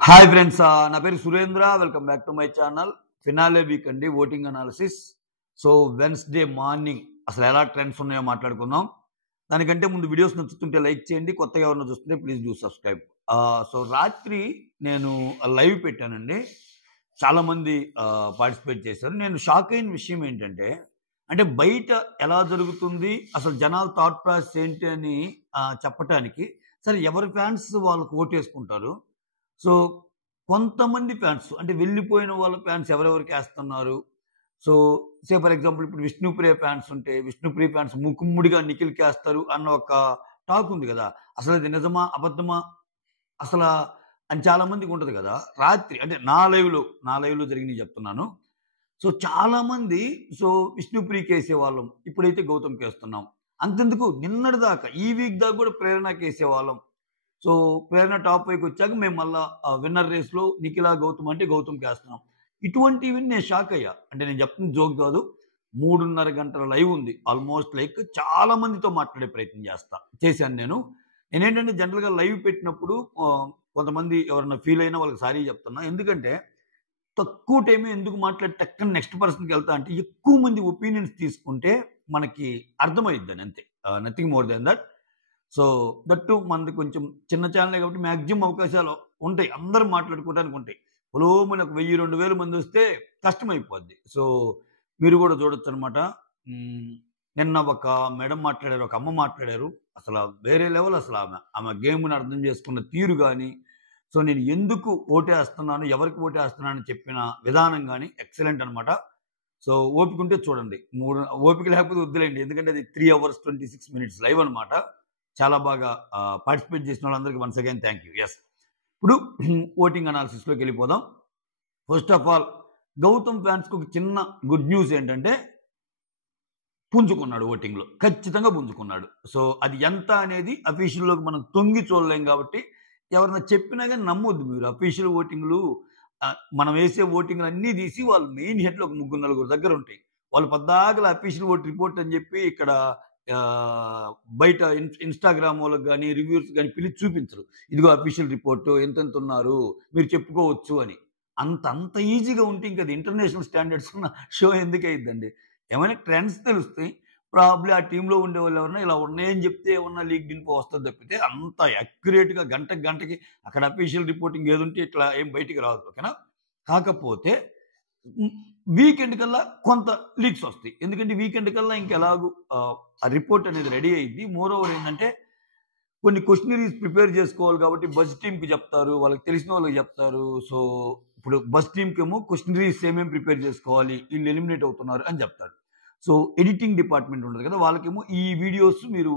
Hi friends, నా పేరు Surendra. Welcome back to my channel. Finale week అండి, voting analysis. So Wednesday morning అసలు ఎలా ట్రెండ్స్ ఉన్నాయో మాట్లాడుకుందాం. దానికంటే ముందు వీడియోస్ నచ్చుతుంటే లైక్ చేయండి, కొత్తగా ఎవరైనా చూస్తుంటే ప్లీజ్ డూ సబ్స్క్రైబ్. సో రాత్రి నేను లైవ్ పెట్టానండి, చాలామంది పార్టిసిపేట్ చేశారు. నేను షాక్ అయిన విషయం ఏంటంటే, అంటే బయట ఎలా జరుగుతుంది, అసలు జనాల థాట్ ప్రాసెస్ ఏంటి అని చెప్పటానికి. సరే, ఎవరి ఫ్యాన్స్ వాళ్ళకు ఓటేసుకుంటారు. సో కొంతమంది ఫ్యాన్స్ అంటే వెళ్ళిపోయిన వాళ్ళ ఫ్యాన్స్ ఎవరెవరికి వేస్తున్నారు. సో ఫర్ ఎగ్జాంపుల్ ఇప్పుడు విష్ణుప్రియ ఫ్యాన్స్ ఉంటే విష్ణుప్రియ ఫ్యాన్స్ ముకుమ్ముడిగా నిఖిల్కి వేస్తారు అన్న ఒక టాక్ ఉంది కదా. అసలు అది నిజమా అబద్ధమా అసలు అని చాలా మందికి ఉంటుంది కదా. రాత్రి అంటే నా లైవ్లో జరిగినవి చెప్తున్నాను. సో చాలా మంది విష్ణుప్రియకి వేసేవాళ్ళం, ఇప్పుడైతే గౌతమ్కి వేస్తున్నాం. అంతెందుకు, నిన్నటి దాకా ఈ వీక్ దాకా కూడా ప్రేరణకి వేసేవాళ్ళం. సో ప్రేరణ టాప్ 5కి వచ్చాక మేము మళ్ళీ విన్నర్ రేస్లో నిఖిల గౌతమ్ అంటే గౌతమ్కి వేస్తున్నాం. ఇటువంటివి నేను షాక్ అయ్యా. అంటే నేను చెప్తున్న జోక్ కాదు, 3.5 గంటల లైవ్ ఉంది. ఆల్మోస్ట్ లైక్ చాలా మందితో మాట్లాడే ప్రయత్నం చేశాను. నేనేంటంటే జనరల్గా లైవ్ పెట్టినప్పుడు కొంతమంది ఎవరైనా ఫీల్ అయినా వాళ్ళకి సారీ చెప్తున్నా. ఎందుకంటే తక్కువ టైమే ఎందుకు మాట్లాడి టక్కన నెక్స్ట్ పర్సన్కి వెళ్తా అంటే ఎక్కువ మంది ఒపీనియన్స్ తీసుకుంటే మనకి అర్థమైద్దని, అంతే, nothing more than that. So that మనది కొంచెం చిన్న ఛానలే కాబట్టి మ్యాక్సిమం అవకాశాలు ఉంటాయి, అందరూ మాట్లాడుకోవడానికి ఉంటాయి. పొలోమని ఒక 1000-2000 మంది వస్తే కష్టమైపోద్ది. సో మీరు కూడా చూడొచ్చు అనమాట. నిన్న ఒక మేడం మాట్లాడారు, ఒక అమ్మ మాట్లాడారు. అసలు వేరే లెవెల్. అసలు ఆమె గేమ్ని అర్థం చేసుకున్న తీరు కానీ, సో నేను ఎందుకు ఓటేస్తున్నాను, ఎవరికి ఓటేస్తున్నాను అని చెప్పిన విధానం కానీ ఎక్సలెంట్ అనమాట. సో ఓపిక ఉంటే చూడండి. ఓపిక లేకపోతే వద్దులేండి, ఎందుకంటే అది 3 hours 26 minutes లైవ్ అనమాట. చాలా బాగా పార్టిసిపేట్ చేసిన వాళ్ళందరికీ once again thank you. Yes, ఇప్పుడు ఓటింగ్ అనాలిసిస్లోకి వెళ్ళిపోదాం. ఫస్ట్ ఆఫ్ ఆల్ గౌతమ్ ఫ్యాన్స్కి ఒక చిన్న గుడ్ న్యూస్ ఏంటంటే పుంజుకున్నాడు, ఓటింగ్లో ఖచ్చితంగా పుంజుకున్నాడు. సో అది ఎంత అనేది అఫీషియల్లోకి మనం తొంగి చూడలేం కాబట్టి ఎవరైనా చెప్పినా కానీ నమ్మొద్దు మీరు. అఫీషియల్ ఓటింగ్లు మనం వేసే ఓటింగ్లు అన్నీ తీసి వాళ్ళు మెయిన్ హెడ్లో ఒక 3-4 దగ్గర ఉంటాయి. వాళ్ళు పద్దాకల అఫీషియల్ ఓట్ రిపోర్ట్ అని చెప్పి ఇక్కడ బయట ఇన్స్టాగ్రామ్ వాళ్ళకి కానీ రివ్యూస్ కానీ పిలిచి చూపించరు. ఇదిగో అఫీషియల్ రిపోర్టు, ఎంతెంత ఉన్నారు మీరు చెప్పుకోవచ్చు అని. అంత ఈజీగా ఉంటే ఇంకా అది ఇంటర్నేషనల్ స్టాండర్డ్స్ ఉన్న షో ఎందుకు అయిద్దండి. ఏమైనా ట్రెండ్స్ తెలుస్తాయి, ప్రాబ్లీ ఆ టీంలో ఉండే వాళ్ళు ఎవరైనా ఇలా ఉన్నాయని చెప్తే ఏమన్నా లీక్ ఇన్ఫో వస్తుంది తప్పితే అంత యాక్యురేట్గా గంటకి అక్కడ అఫీషియల్ రిపోర్టింగ్ ఏదుంటే ఇట్లా ఏం బయటికి రాదు. ఓకేనా. కాకపోతే వీకెండ్ కల్లా కొంత లీక్స్ వస్తాయి, ఎందుకంటే వీకెండ్ కల్లా ఇంకెలాగూ ఆ రిపోర్ట్ అనేది రెడీ అయ్యింది. మోర్ ఓవర్ ఏంటంటే కొన్ని క్వశ్చనరీస్ ప్రిపేర్ చేసుకోవాలి కాబట్టి బస్ టీంకి చెప్తారు, వాళ్ళకి తెలిసిన వాళ్ళకి చెప్తారు. సో ఇప్పుడు బస్ టీంకి ఏమో క్వశ్చనరీస్ ఏమేమి ప్రిపేర్ చేసుకోవాలి, వీళ్ళు ఎలిమినేట్ అవుతున్నారు అని చెప్తారు. సో ఎడిటింగ్ డిపార్ట్మెంట్ ఉంటుంది కదా, వాళ్ళకేమో ఈ వీడియోస్ మీరు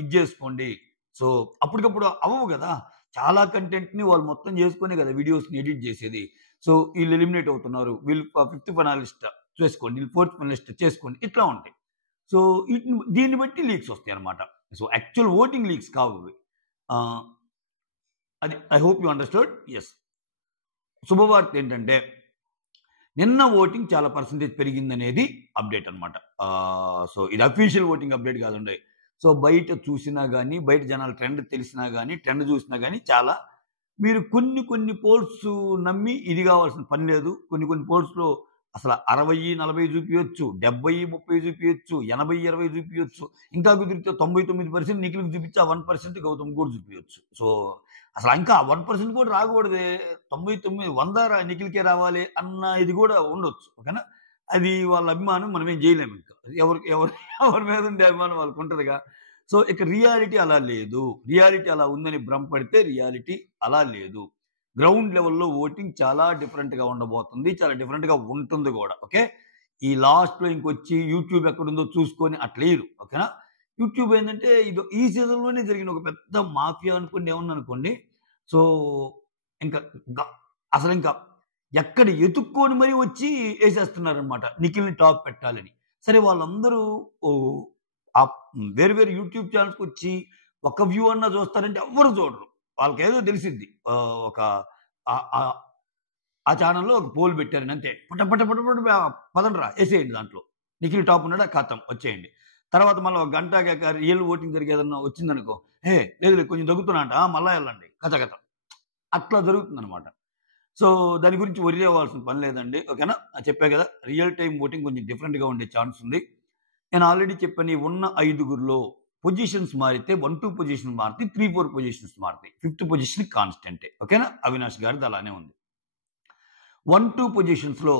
ఇది చేసుకోండి. సో అప్పటికప్పుడు అవ్వవు కదా, చాలా కంటెంట్ని వాళ్ళు మొత్తం చేసుకునే కదా వీడియోస్ని ఎడిట్ చేసేది. సో వీళ్ళు ఎలిమినేట్ అవుతున్నారు, వీళ్ళు 5th ఫైనలిస్ట్ చేసుకోండి, వీళ్ళు 4th ఫైనలిస్ట్ చేసుకోండి, ఇట్లా ఉంటాయి. సో దీన్ని బట్టి లీక్స్ వస్తాయి అనమాట. సో యాక్చువల్ ఓటింగ్ లీక్స్ కావు అవి. అది I hope you understood. Yes, శుభవార్త ఏంటంటే నిన్న ఓటింగ్ చాలా పర్సెంటేజ్ పెరిగిందనేది అప్డేట్ అనమాట. సో ఇది అఫీషియల్ ఓటింగ్ అప్డేట్ కాదండి. సో బయట చూసినా కానీ, బయట జనాల ట్రెండ్ తెలిసినా కానీ, ట్రెండ్ చూసినా కానీ చాలా మీరు కొన్ని పోల్స్ నమ్మి ఇది కావాల్సిన పని లేదు. కొన్ని పోల్స్లో అసలు 60-40 చూపించవచ్చు, 70-30 చూపించవచ్చు, 80-20 చూపించవచ్చు, ఇంకా కుదిరితే 99% నిఖిల్కి చూపించి ఆ 1% గౌతమ్ కూడా చూపించవచ్చు. సో అసలు ఇంకా 1% కూడా రాకూడదే, 99-100 నిఖిల్కే రావాలి అన్న ఇది కూడా ఉండొచ్చు. ఓకేనా. అది వాళ్ళ అభిమానం, మనం ఏం చేయలేము. ఇంకా ఎవరి మీద ఉండే అభిమానం వాళ్ళకు ఉంటుందిగా. సో ఇక రియాలిటీ అలా లేదు. రియాలిటీ అలా ఉందని భ్రమపడితే రియాలిటీ అలా లేదు. గ్రౌండ్ లెవెల్లో ఓటింగ్ చాలా డిఫరెంట్గా ఉండబోతుంది, చాలా డిఫరెంట్గా ఉంటుంది కూడా. ఓకే, ఈ లాస్ట్లో ఇంకొచ్చి యూట్యూబ్ ఎక్కడుందో చూసుకొని అట్లేరు. ఓకేనా. యూట్యూబ్ ఏంటంటే ఈ సీజన్లోనే జరిగిన ఒక పెద్ద మాఫియా అనుకోండి, ఏమన్నా అనుకోండి. సో ఇంకా అసలు ఇంకా ఎక్కడ ఎతుక్కొని మరీ వచ్చి వేసేస్తున్నారనమాట నిఖిల్ని టాప్ పెట్టాలని. సరే, వాళ్ళందరూ వేరు యూట్యూబ్ ఛానల్స్కి వచ్చి ఒక వ్యూ అన్నా చూస్తారంటే ఎవ్వరు చూడరు. వాళ్ళకి ఏదో తెలిసిద్ది, ఒక ఆ ఛానల్లో ఒక పోల్ పెట్టారని, అంతే, పదండ్రా వేసేయండి, దాంట్లో నిఖిల్ టాప్ ఉన్నాడా ఖాతం వచ్చేయండి. తర్వాత మళ్ళీ ఒక గంట రియల్ ఓటింగ్ జరిగేదన్నా వచ్చిందనుకో, లేదు కొంచెం దగ్గుతున్నా అంట, మళ్ళీ వెళ్ళండి, కథ అట్లా జరుగుతుందన్నమాట. సో దాని గురించి వరి అవ్వాల్సిన పని లేదండి. ఓకేనా? చెప్పా కదా! రియల్ టైమ్ ఓటింగ్ కొంచెం డిఫరెంట్‌గా ఉండే ఛాన్స్ ఉంది. నేను ఆల్రెడీ చెప్పాను ఈ ఉన్న 5గురిలో పొజిషన్స్ మారితే 1, 2 పొజిషన్ మారుతాయి. 3, 4 పొజిషన్స్ మారుతాయి. 5థ్ పొజిషన్ కాన్స్టెంటే. ఓకేనా? అవినాష్ గారిది అలానే ఉంది. 1, 2 పొజిషన్స్‌లో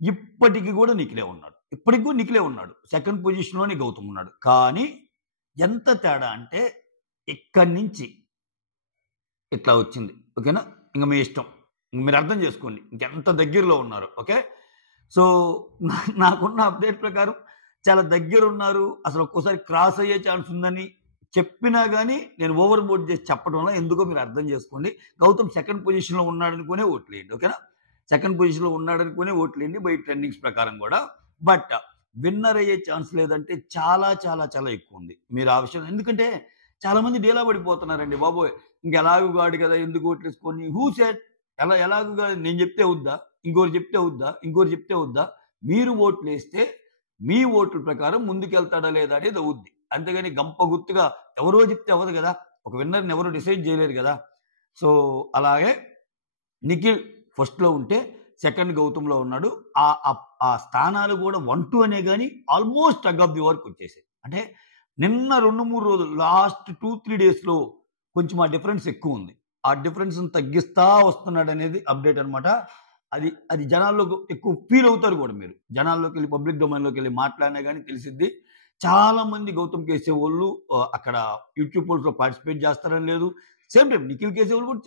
ఇప్పటికి కూడా నిఖిలే ఉన్నాడు. ఇప్పటికి కూడా నిఖిలే ఉన్నాడు. సెకండ్ పొజిషన్‌లోనే గౌతమ్ ఉన్నాడు. కానీ ఎంత తేడా అంటే ఇక్కడి నుంచి ఇట్లా వచ్చింది. ఓకేనా? ఇంక మీ ఇష్టం. మీరు అర్థం చేసుకోండి. ఇంకెంత దగ్గరలో ఉన్నారు. ఓకే. సో నాకున్న అప్డేట్ ప్రకారం చాలా దగ్గరున్నారు. అసలు ఒక్కోసారి క్రాస్ అయ్యే ఛాన్స్ ఉందని చెప్పినా గానీ నేను ఓవర్ బోర్డ్ చేసి చెప్పడం వల్ల ఎందుకో మీరు అర్థం చేసుకోండి. గౌతమ్ సెకండ్ పొజిషన్‌లో ఉన్నాడనుకునే ఓట్లేయండి. ఓకేనా? సెకండ్ పొజిషన్‌లో ఉన్నాడనుకునే ఓట్లేయండి బై ట్రెండింగ్స్ ప్రకారం గూడా. బట్ విన్నర్ అయ్యే ఛాన్స్ లేదంటే చాలా చాలా చాలా ఎక్కువుంది. మీరు ఆ విషయం ఎందుకంటే చాలా మంది డీలా పడిపోతున్నారండి బాబోయ్! ఇంకెలాగూ గాడు కదా! ఎందుకు ఓట్లేసుకొని హూ సెడ్ ఎలాగూ గాదు నేను చెప్తే అవుద్దా? ఇంకోరు చెప్తే అవుద్దా? ఇంకోరు చెప్తే అవుద్దా? మీరు ఓట్లేస్తే మీ ఓట్ల ప్రకారం ముందుకెళ్తాడా లేదా అనేది అవుద్ది. అంతేగాని గంప గుర్తుగా ఎవరో చెప్తే అవ్వదు గదా! ఒక విన్నర్‌ని ఎవరు డిసైడ్ చేయలేరు గదా! సో అలాగే నిఖిల్ ఫస్ట్‌లో ఉంటే సెకండ్ గౌతమ్‌లో ఉన్నాడు. ఆ స్థానాలు గూడా 1, 2 అనే గాని almost tug of the war కొచ్చేసాయి. అంటే నిన్న 2, 3 రోజులు లాస్ట్ 2, 3 డేస్‌లో కొంచెం ఆ డిఫరెన్స్ ఎక్కువుంది. ఆ డిఫరెన్స్‌ని తగ్గిస్తా వస్తున్నాడనేది అప్డేట్ అన్నమాట. అది జనాల్లో ఎక్కువ ఫీల్ అవుతారు గూడా మీరు. జనాల్లోకెళ్ళి పబ్లిక్ డొమైన్‌లోకెళ్ళి మాట్లాడినా గాని తెలిసిద్ది. చాలా మంది గౌతమ్‌కి ఏసేవోళ్ళు అక్కడ యూట్యూబ్ పోల్స్‌లో పార్టిసిపేట్ చేస్తారని లేదు. సేమ్ టైమ్ నిఖిల్‌కి ఏసేవాళ్ళు కూడా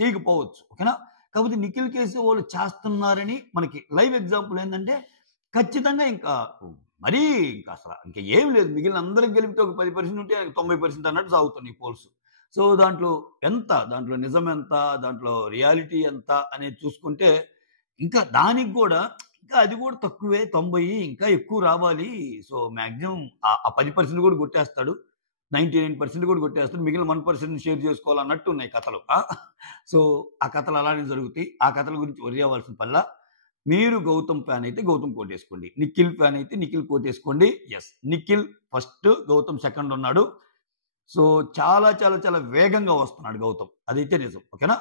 చేయకపోవచ్చు. ఓకేనా? కాకపోతే నిఖిల్‌కి ఏసేవాళ్ళు చేస్తున్నారని మనకి లైవ్ ఎగ్జాంపుల్ ఏందంటే ఖచ్చితంగా ఇంకా మరీ ఇంకా అసల ఇంక ఏం లేదు. మిగిలిన అందరికి గెలిపితే ఒక 10% ఉంటే ఆయనకి 90% అన్నట్టు సాగుతున్నాయి పోల్స్. సో దాంట్లో నిజం ఎంత? దాంట్లో రియాలిటీ ఎంత? అనేది చూసుకుంటే ఇంకా దానికి గూడా ఇంకా అది గూడా తక్కువే 90 ఇంకా ఎక్కువ రావాలి. సో మాక్సిమం ఆ 10% కూడా కొట్టేస్తాడు. 99% కూడా కొట్టేస్తాడు. మిగిలిన 1% షేర్ చేసుకోవాలన్నట్టు ఉన్నాయి కథలు. సో ఆ కథలు అలానే జరుగుతాయి. ఆ కథల గురించి వరి అవ్వాల్సిన పనిలా. మీరు గౌతమ్ ఫ్యాన్ అయితే గౌతమ్ కోటేసుకోండి. నిఖిల్ ఫ్యాన్ అయితే నిఖిల్ కోటేసుకోండి. Yes. Nikhil first, Gautam second ఉన్నాడు. సో చాలా చాలా చాలా వేగంగా వస్తున్నాడు గౌతమ్. అదైతే నిజం. ఓకేనా?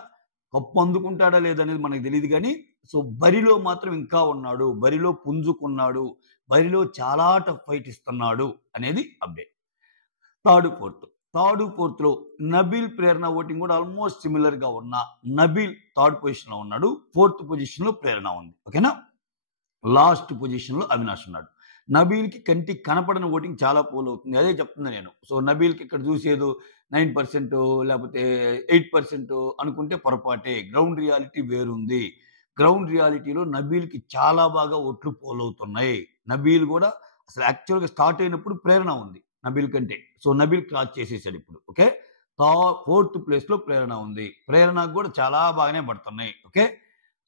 కప్పు అందుకుంటాడా లేదనేది మనకు తెలీదు గానీ, సో బరిలో మాత్రం ఇంకా ఉన్నాడు. బరిలో పుంజుకున్నాడు. బరిలో చాలా టఫ్ ఫైట్ ఇస్తున్నాడు అనేది అప్డేట్. థర్డ్, ఫోర్త్‌లో నబీల్, ప్రేరణ ఓటింగ్ కూడా ఆల్మోస్ట్ సిమిలర్‌గా ఉన్న నబీల్ థర్డ్ పొజిషన్‌లో ఉన్నాడు. ఫోర్త్ పొజిషన్‌లో ప్రేరణ ఉంది. ఓకేనా? లాస్ట్ పొజిషన్‌లో అవినాష్ ఉన్నాడు. నబీల్‌కి కంటికి కనపడని ఓటింగ్ చాలా పోల్ అవుతుంది. అదే చెప్తున్నా నేను. సో నబీల్‌కి ఇక్కడ చూసేదో 9% లేకపోతే 8% అనుకుంటే పొరపాటే. Ground reality వేరుంది. గ్రౌండ్ రియాలిటీలో నబీల్‌కి చాలా బాగా ఓట్లు పోలవుతున్నాయి. నబీల్ కూడా అసలు యాక్చువల్‌గా స్టార్ట్ అయినప్పుడు ప్రేరణ ఉంది నబీల్ కంటే. సో నబీల్ క్రాస్ చేసేసాడు ఇప్పుడు. ఓకే. ఫోర్త్ ప్లేస్‌లో ప్రేరణ ఉంది. ప్రేరణకు కూడా చాలా బాగానే పడుతున్నాయి. ఓకే.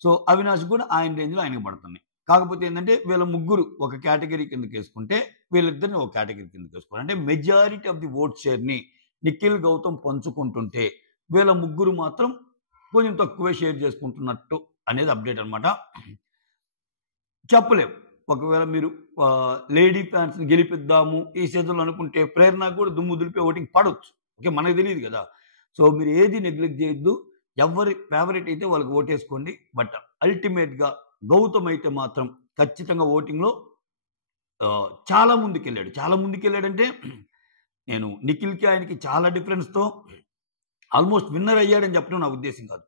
సో అవినాష్ కూడా ఆయన రేంజ్‌లో ఆయనకి పడుతున్నాయి. కాకపోతే ఏంటంటే వీళ్ళ ముగ్గురు ఒక కేటగిరీ కిందకేసుకుంటే వీళ్ళిద్దరిని ఒక కేటగిరీ కిందకేసుకోవాలి. అంటే మెజారిటీ ఆఫ్ ది ఓట్ షేర్‌ని నిఖిల్, గౌతమ్ పంచుకుంటుంటే వీళ్ళ ముగ్గురు మాత్రం కొంచెం తక్కువే షేర్ చేసుకుంటున్నట్టు అనేది అప్డేట్ అన్నమాట. చెప్పలేం. ఒకవేళ మీరు లేడీ ఫ్యాన్స్‌ని గెలిపిద్దాము ఈ సీజన్‌లో అనుకుంటే ప్రేరణకు కూడా దుమ్ము దులిపే ఓటింగ్ పడొచ్చు. ఓకే. మనకు తెలీదు కదా! సో మీరు ఏది నెగ్లెక్ట్ చేయొద్దు. ఎవరి ఫేవరెట్ అయితే వాళ్ళకి ఓటేసుకోండి. బట్ అల్టిమేట్‌గా గౌతమ్ అయితే మాత్రం ఖచ్చితంగా ఓటింగ్‌లో చాలా ముందుకెళ్ళాడు. చాలా ముందుకెళ్ళాడంటే నేను నిఖిల్‌కి ఆయనకి చాలా డిఫరెన్స్‌తో ఆల్మోస్ట్ విన్నర్ అయ్యాడని చెప్పడం నా ఉద్దేశ్యం కాదు.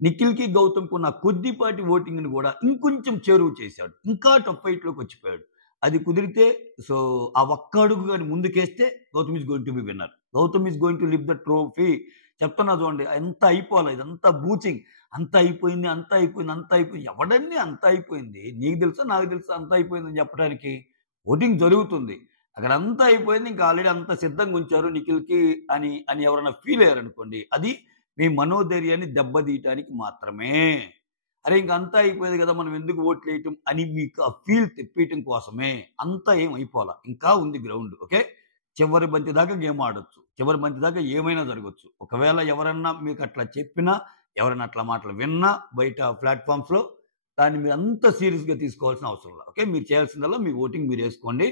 నిఖిల్‌కి, గౌతమ్‌కి ఉన్న కొద్దిపాటి ఓటింగ్‌ని కూడా ఇంకొంచెం చేరువ చేశాడు. ఇంకా టఫ్ ఫైట్‌లోకి వచ్చిపోయాడు. అది కుదిరితే సో ఆ ఒక్క అడుగు గాని ముందుకేస్తే Gautam is going to be winner. Gautam is going to lift the trophy. చెప్తున్నా చూడండి. అంతా అయిపోవాలి. ఇదంతా బూచింగ్. అంతా అయిపోయింది. ఎవడండి అంతా అయిపోయింది? నీకు తెలుసా? నాకు తెలుసా అంతా అయిపోయిందని చెప్పడానికి? ఓటింగ్ జరుగుతుంది. అక్కడ అంతా అయిపోయింది. ఇంకా ఆల్రెడీ అంతా సిద్ధంగా ఉంచారు నిఖిల్‌కి అని ఎవరైనా ఫీల్ అయ్యారనుకోండి. అది మీ మనోధైర్యాన్ని దెబ్బతీయటానికి మాత్రమే. అరే ఇంక అంతా అయిపోయేది కదా! మనం ఎందుకు ఓట్లేయటం అని మీకు ఆ ఫీల్ తెప్పియటం కోసమే. అంతా ఏం అయిపోలా. ఇంకా ఉంది గ్రౌండ్. ఓకే. చివరి బంతి దాకా గేమ్ ఆడొచ్చు. చివరి బంతి దాకా ఏమైనా జరగొచ్చు. ఒకవేళ ఎవరన్నా మీకు అట్లా చెప్పినా, ఎవరైనా అట్లా మాటలు విన్నా బయట ప్లాట్‌ఫార్మ్స్‌లో దాన్ని మీరు అంత సీరియస్‌గా తీసుకోవాల్సిన అవసరం లేదు. ఓకే. మీరు చేయాల్సిందల్లా మీ ఓటింగ్ మీరేసుకోండి.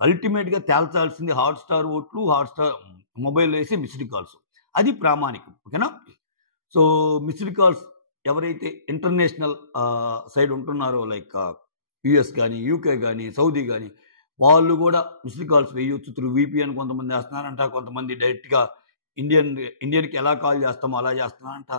అల్టిమేట్‌గా తేల్చాల్సింది హాట్‌స్టార్ ఓట్లు, హాట్‌స్టార్ మొబైల్‌లో ఏసే మిస్డ్ కాల్స్. అది ప్రామాణికం. ఓకేనా? సో మిస్డ్ కాల్స్ ఎవరైతే ఇంటర్నేషనల్ సైడ్ ఉంటున్నారో లైక్ యుఎస్ కానీ, యూకే కానీ, సౌదీ కానీ వాళ్ళు కూడా మిస్డ్ కాల్స్ వేయొచ్చు. త్రూ వీపీఎన్ కొంతమంది వేస్తున్నారంట. కొంతమంది డైరెక్ట్‌గా ఇండియన్‌కి ఎలా కాల్ చేస్తామో అలా చేస్తున్నారంట.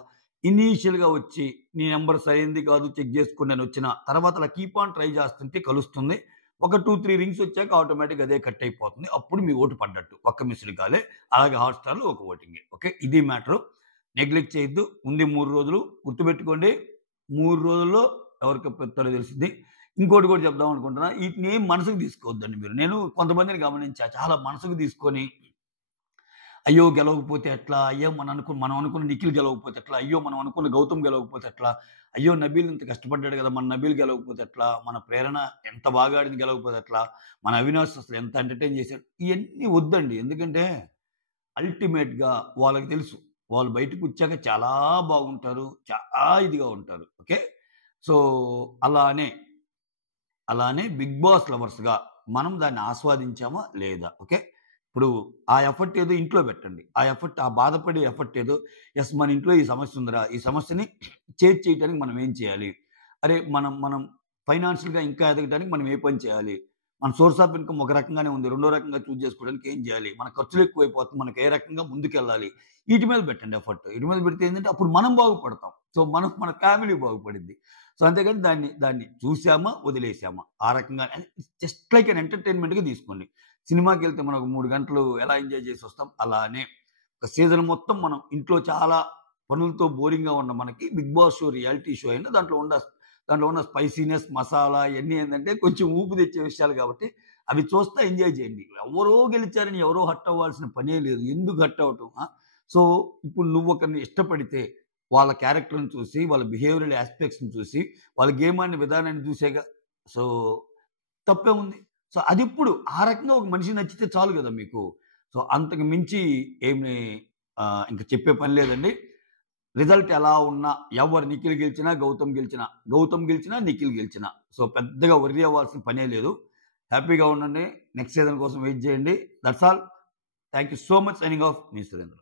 ఇనీషియల్‌గా వచ్చి నీ నంబర్ సరైనది కాదు చెక్ చేసుకోండి అని వచ్చిన తర్వాత అలా కీప్ ఆన్ ట్రై చేస్తుంటే కలుస్తుంది. ఒక 2, 3 రింగ్స్ వచ్చాక ఆటోమేటిక్‌గా అదే కట్ అయిపోతుంది. అప్పుడు మీ ఓటు పడ్డట్టు. ఒక్క మిస్డ్ కాలే. అలాగే హాట్‌స్టార్‌లో ఒక ఓటింగే. ఓకే. ఇది మ్యాటరు. నెగ్లెక్ట్ చేయొద్దు. ఉంది 3 రోజులు. గుర్తుపెట్టుకోండి. 3 రోజుల్లో ఎవరు కప్పెడతారో తెలిసిద్ది. ఇంకోటి కూడా చెప్దాం అనుకుంటున్నా. వీటిని ఏం మనసుకు తీసుకోవద్దండి మీరు. నేను కొంతమందిని గమనించా. చాలా మనసుకు తీసుకొని అయ్యో! గెలవకపోతే ఎట్లా? అయ్యో! మనం అనుకున్న నిఖిల్ గెలవకపోతే ఎట్లా? అయ్యో! మనం అనుకున్న గౌతమ్ గెలవకపోతే ఎట్లా? అయ్యో! నబీల్ ఇంత కష్టపడ్డాడు కదా! మన నబీల్ గెలవకపోతే ఎట్లా? మన ప్రేరణ ఎంత బాగా ఆడింది గెలవకపోతే ఎట్లా? మన అవినాష్ అసలు ఎంత ఎంటర్‌టైన్ చేసాడు. ఇయన్నీ వద్దండి. ఎందుకంటే అల్టిమేట్‌గా వాళ్ళకి తెలుసు. వాళ్ళు బయటకొచ్చాక చాలా బాగుంటారు. చాలా ఇదిగా ఉంటారు. ఓకే. సో, అలానే, అలానే 'బిగ్ బాస్' లవర్స్‌గా మనం దాన్ని ఆస్వాదించామా? లేదా? ఓకే. ఇప్పుడు ఆ ఎఫర్ట్ ఏదో ఇంట్లో పెట్టండి. ఆ బాధపడే ఎఫర్ట్ ఏదో మన ఇంట్లో ఈ సమస్య ఉందిరా! ఈ సమస్యని చేజ్ చేయటానికి మనం ఏం చేయాలి? అరే! మనం మనం ఫైనాన్షియల్‌గా ఇంకా ఎదగడానికి మనం ఏ పని చేయాలి? మన సోర్స్ ఆఫ్ ఇన్‌కమ్ ఒక రకంగానే ఉంది. రెండో రకంగా చూజ్ చేసుకోవడానికి ఏం చేయాలి? మన ఖర్చులు ఎక్కువైపోతుంది. మనకు ఏ రకంగా ముందుకెళ్ళాలి? ఈటి మీద పెట్టండి ఎఫర్ట్. ఈటి మీద పెడితే ఏంటంటే అప్పుడు మనం బాగుపడతాం. సో, మన ఫ్యామిలీ బాగుపడిద్ది. సో, అంతేగాని దాన్ని చూసామా, వదిలేసామా ఆ రకంగా జస్ట్ లైక్ ఎన్ ఎంటర్‌టైన్‌మెంట్‌గా తీసుకోండి. సినిమాకెళ్తే మనం ఒక 3 గంటలు ఎలా ఎంజాయ్ చేసొస్తాం, అలానే ఒక సీజన్ మొత్తం మనం ఇంట్లో చాలా పనులతో బోరింగ్‌గా ఉన్న మనకి 'Bigg Boss' show reality show అయినా దాంట్లో ఉన్న స్పైసీనెస్, మసాలా ఇయన్నీ ఏందంటే కొంచెం ఊపు తెచ్చే విషయాలు కాబట్టి అవి చూస్తా ఎంజాయ్ చేయండి. ఎవరో గెలిచారని ఎవరో హర్ట్ అవ్వాల్సిన పనే లేదు. ఎందుకు హర్ట్ అవ్వటం? సో, ఇప్పుడు నువ్వొకరిని ఇష్టపడితే వాళ్ళ క్యారెక్టర్‌ని చూసి, వాళ్ళ బిహేవియరల్ యాస్పెక్ట్స్‌ని చూసి, వాళ్ళ గేమ్ ఆడిన విధానాన్ని చూసేగా. సో, తప్పేముంది? సో, అదిప్పుడు ఆ రకంగా ఒక మనిషి నచ్చితే చాలు గదా మీకు. సో, అంతకు మించి ఏమి ఇంక చెప్పే పని లేదండి. రిజల్ట్ ఎలా ఉన్నా నిఖిల్ గెలిచినా, గౌతమ్ గెలిచినా, నిఖిల్ గెలిచినా. సో, పెద్దగా వర్రీ అవ్వాల్సిన పనే లేదు. హ్యాపీగా ఉండండి. నెక్స్ట్ సీజన్ కోసం వెయిట్ చేయండి. That's all. Thank you so much. Signing off. Me Surendra.